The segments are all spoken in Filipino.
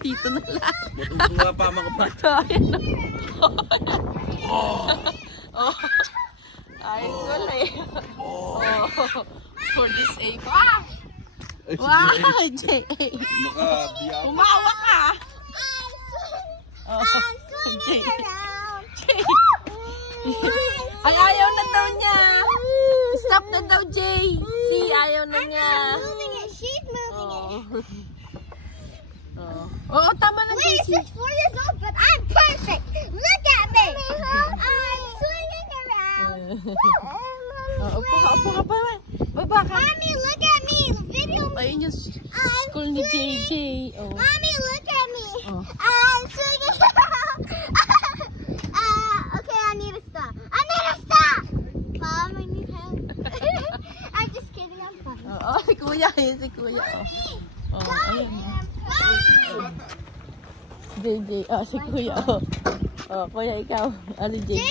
Dito na lang. Matutunga pa mga bata. Oh. Ayos wala eh. Oh. For this A. Wow! Wow, Jay. Umawa ka. Oh, Jay. Jay. Ay, ayaw na daw niya. Stop na daw, Jay. See, ayaw na niya. She's moving it. Oo, tama na, Wait, Jay. she's 4 years old, but I'm perfect. Look at me. I'm swinging around. Upo ka pa. Baba ka. Mommy, look at me. Video me. Ayun yung school ni JJ. Oh. Mommy, look at me. Oh. I'm swinging around. Okay, I need to stop. Mom, I need help. I'm just kidding. I'm fine. Si Kuya. Ayun si Kuya. Ayun. JJ. Si Kuya. Kuya, ikaw. Ano, JJ?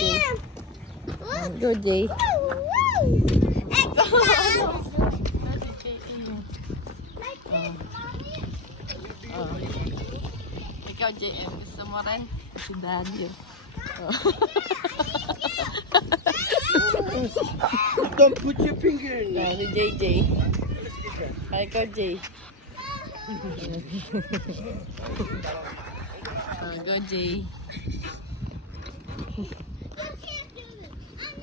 Go, Jay. Ikaw, JM. Gusto mo rin? Si Daddy. Don't put your finger in there. Si JJ. Ikaw, Jay. Go, Jay.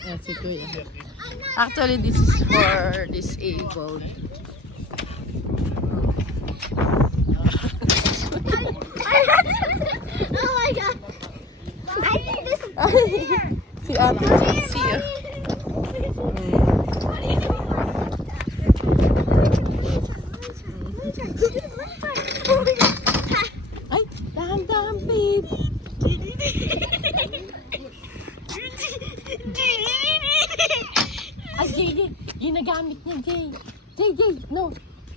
Si Kuya. Actually, this is for disabled. Oh my god. I need this. Si Ate Jitsi. Ay, dahan-dahan, babe. Ay, JJ. Ginagamit niya, Jay. JJ, no.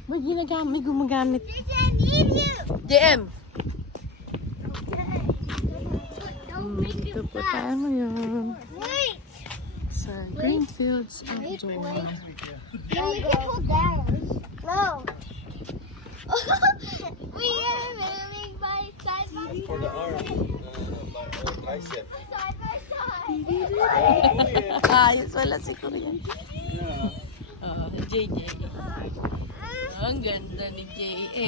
May gumagamit. I need you. JM. Don't make it Ito po fast. tayo ngayon. Wait. Sa Greenfields Outdoor. Let me get pulled down. No. We are moving by side by For the arm. Bicep. side by side. Ayos wala si Kuya. JJ. Ang ganda ni JA.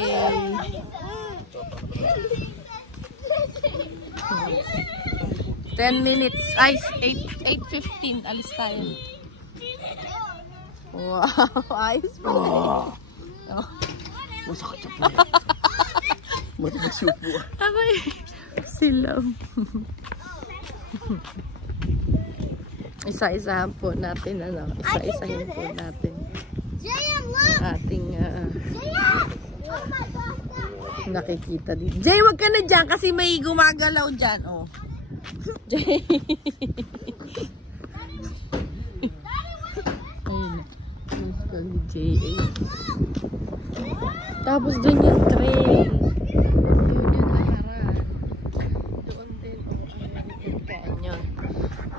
10 minutes. Ay, 8:15. Alis tayo. Wow, ayos pa rin. Masakit sa po. Masakit sa po. Abay, silaw. Isa-isahan po natin, ano? Isa-isahin po natin JM, look. ating JM. Oh my gosh. nakikita dito. Jay, wag ka na dyan kasi may gumagalaw dyan. Oh. Jay. Ayun. Jay. Tapos dun yung trail. Yun yung nakaraan. Doon din ang canyon.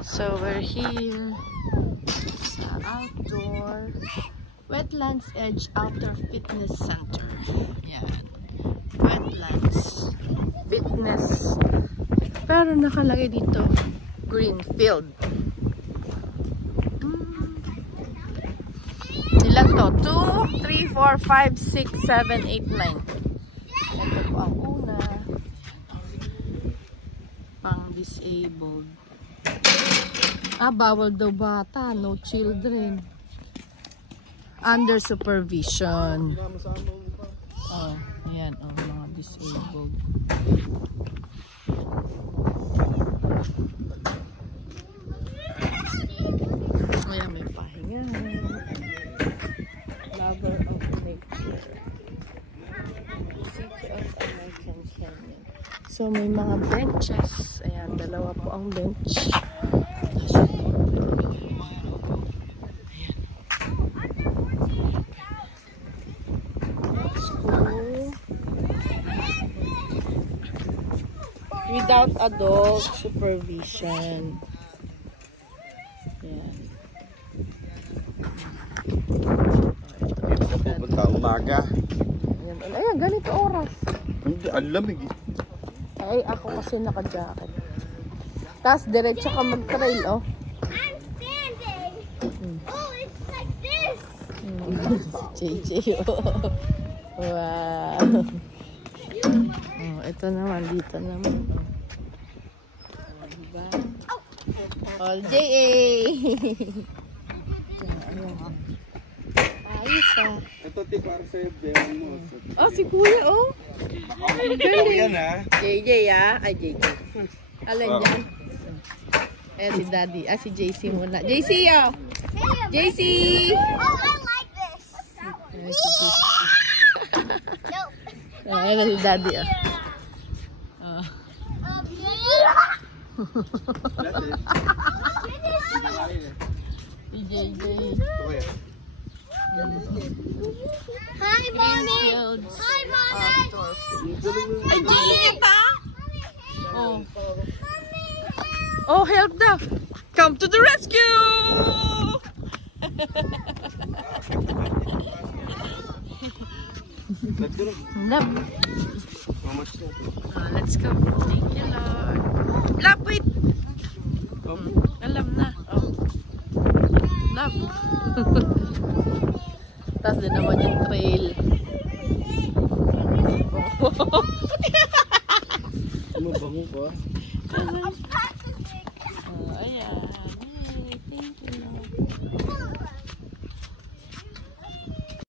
So we're here sa outdoor Wetlands Edge Outdoor Fitness Center. Yan. Wetlands Fitness. Pero nakalagay dito Greenfield. Ilan to? 2, 3, 4, 5, 6, 7, 8, 9. Ito po ang una. Pang disabled. Bawal daw bata. No children. Under supervision. Oh, ayan. Oh, mga disabled. Ayan, may pahinga. Lover of nature. City of American Canyon. So, may mga benches. Ayan, dalawa po ang bench. Without adult supervision. Ayan. Pupunta umaga. Ayan, ganito oras. Hindi, ang lamig eh. Ay, ako kasi naka-jacket. Tapos, diretso ka mag-trail, oh. I'm standing. Oh, it's like this. JJ, oh. Wow. Oh, ito naman, dito naman. Oh, diba? All JA. Ayos, ah. Ito, ti, para sa'yo, bayan mo. Oh, si Kuya, oh. Ang galing. Yan, ha? JJ, ah. Ay, JJ. Alam niya. Eh, si Daddy. Ah, si JC muna. JC, oh. JC! Oh, I like this. Ay, si JC. No. Ay, si Daddy, oh. Oh. Si JJ. Okay. Hi, mommy. Fields. Hi, mommy. Ay, JJ pa? Oh. Oh, help daw. Come to the rescue! Let's go. Lap. How much na? Let's go. Thank you, Lord. Lap, wait. Alam na. Oh. Lap. Tapos din naman yung trail. Mabango ka. Oh, ayan.